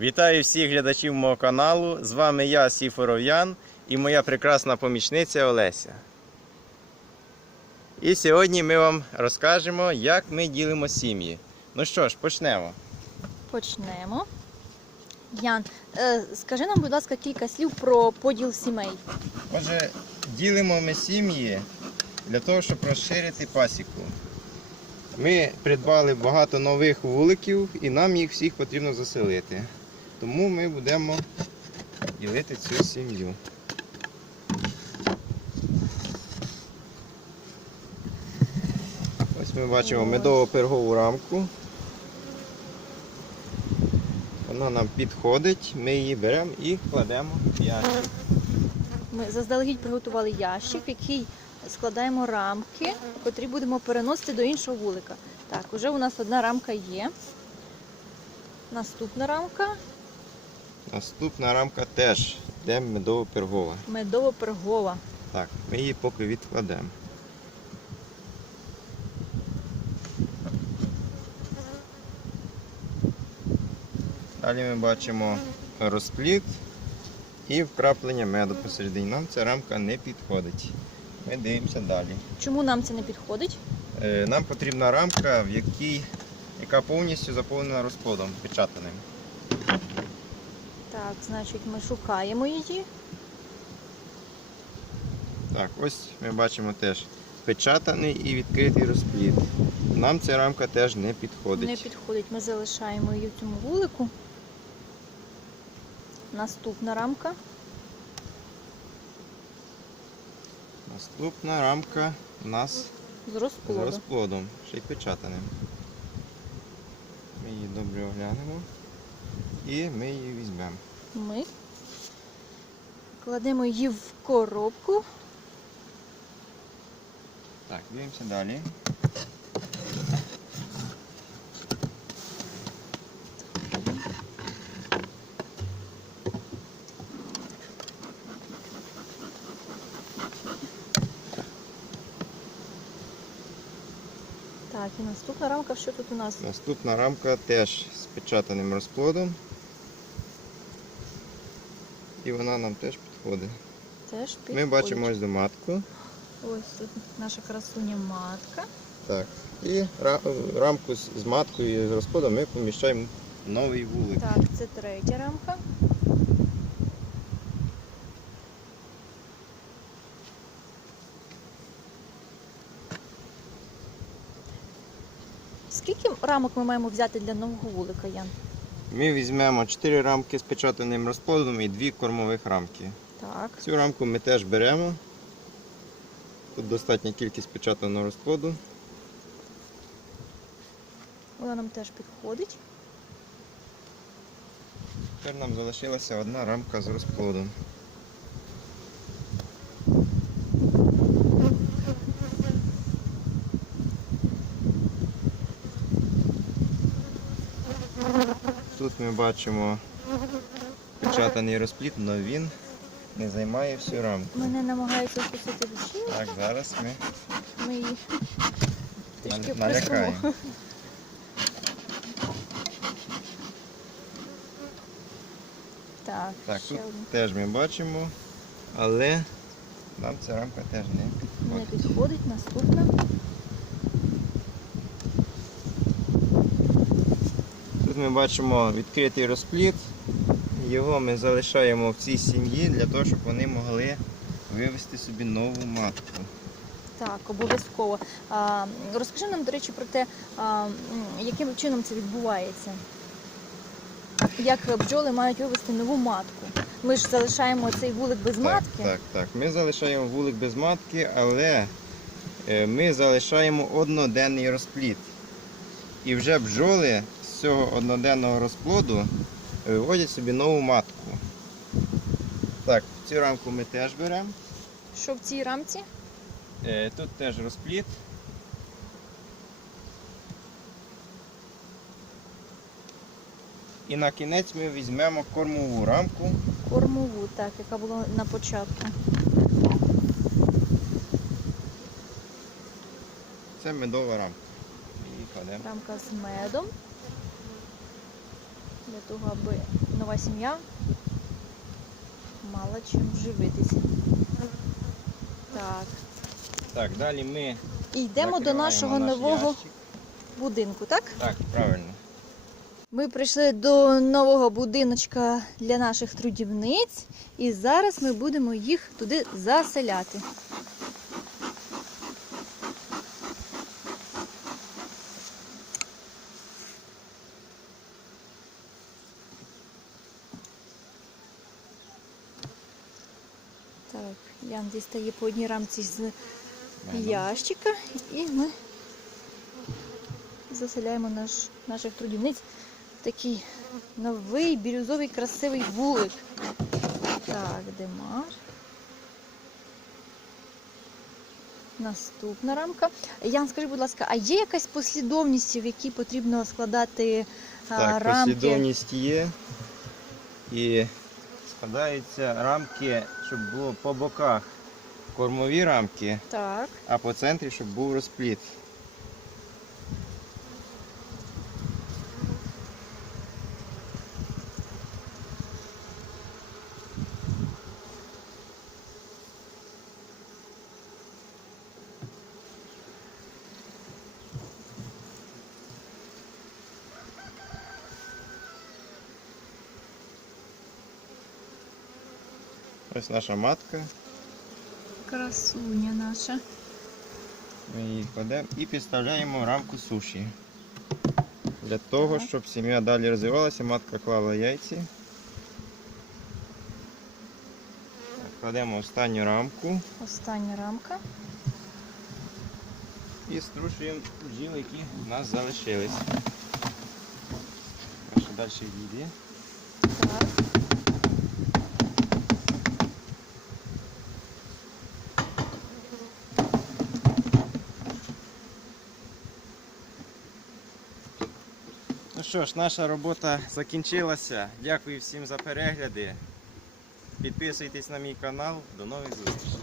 Вітаю всіх глядачів мого каналу. З вами я, Сіфоров'ян, і моя прекрасна помічниця Олеся. І сьогодні ми вам розкажемо, як ми ділимо сім'ї. Ну що ж, почнемо. Почнемо. Ян, е, скажи нам, будь ласка, кілька слів про поділ сімей. Отже, ділимо ми сім'ї для того, щоб розширити пасіку. Ми придбали багато нових вуликів і нам їх всіх потрібно заселити. Тому ми будемо ділити цю сім'ю. Ось ми бачимо медово-пергову рамку. Вона нам підходить, ми її беремо і кладемо в ящик. Ми заздалегідь приготували ящик, в який складаємо рамки, котрі будемо переносити до іншого вулика. Так, уже у нас одна рамка є. Наступна рамка Наступна рамка теж йде медово-пергова. медово-пергова. Так, ми її поки відкладемо. Далі ми бачимо розпліт і вкраплення меду посередині. Нам ця рамка не підходить. Ми дивимося далі. Чому нам це не підходить? Е, Нам потрібна рамка, в якій, яка повністю заповнена розплодом печатаним. Так, значить, ми шукаємо її. Так, ось ми бачимо теж печатаний і відкритий розплід. Нам ця рамка теж не підходить. Не підходить. Ми залишаємо її в цьому вулику. Наступна рамка. Наступна рамка у нас З з розплодом, ще й печатаним. Ми її добре оглянемо і ми її візьмемо. Ми кладемо її в коробку. Так, дивимося далі. Так, і наступна рамка, що тут у нас? Наступна рамка теж з печатаним розплодом. І вона нам теж підходить. Теж підходить. Ми бачимо ось доматку. Ось тут наша красуня матка. Так. І рамку з маткою і з розплодом ми поміщаємо в новий вулик. Так, це третя рамка. Скільки рамок ми маємо взяти для нового вулика, Ян? Ми візьмемо 4 рамки з печатаним розплодом і 2 кормових рамки. Так. Цю рамку ми теж беремо. Тут достатня кількість печатаного розплоду. Вона нам теж підходить. Тепер нам залишилася одна рамка з розплодом. Тут ми бачимо печатаний розплід, але він не займає всю рамку. Мене намагаються вкусити ручні, Так, зараз ми ми її трішки налякаємо. присунемо. Так, Так, ще тут одну. теж ми бачимо, але нам ця рамка теж не Не підходить. підходить. Наступна. Тут ми бачимо відкритий розплід. Його ми залишаємо в цій сім'ї для того, щоб вони могли вивести собі нову матку. Так, обов'язково. Розкажи нам, до речі, про те, а, яким чином це відбувається. Як бджоли мають вивести нову матку. Ми ж залишаємо цей вулик без матки. Так, так, так. Ми залишаємо вулик без матки, але е, ми залишаємо одноденний розплід. І вже бджоли з цього одноденного розплоду виводять собі нову матку. Так, цю рамку ми теж беремо. Що в цій рамці? Е, Тут теж розплід. І на кінець ми візьмемо кормову рамку. Кормову, так, яка була на початку. Це медова рамка. Її кладемо. Рамка з медом. Для того, аби нова сім'я мала чим живитися. Так. Так, далі ми І йдемо до нашого наш нового ящик. будинку, так? Так, правильно. Ми прийшли до нового будиночка для наших трудівниць, і зараз ми будемо їх туди заселяти. Так, Ян дістає по одній рамці з ящика, і ми заселяємо наш, наших трудівниць в такий новий бірюзовий красивий вулик. Так, демар. Наступна рамка. Ян, скажи, будь ласка, а є якась послідовність, в якій потрібно складати а, Так, рамки? послідовність є. І складаються рамки, щоб було по боках кормові рамки, Так. а по центрі, щоб був розпліт. Ось наша матка. Красуня наша. Ми її кладемо і підставляємо рамку суші. Для того, Так. щоб сім'я далі розвивалася, матка клала яйці. Кладемо останню рамку Остання рамка. і струшуємо бджіл, які в нас залишились. Далі відійде. Так. Що ж, наша робота закінчилася. Дякую всім за перегляди. Підписуйтесь на мій канал. До нових зустрічей.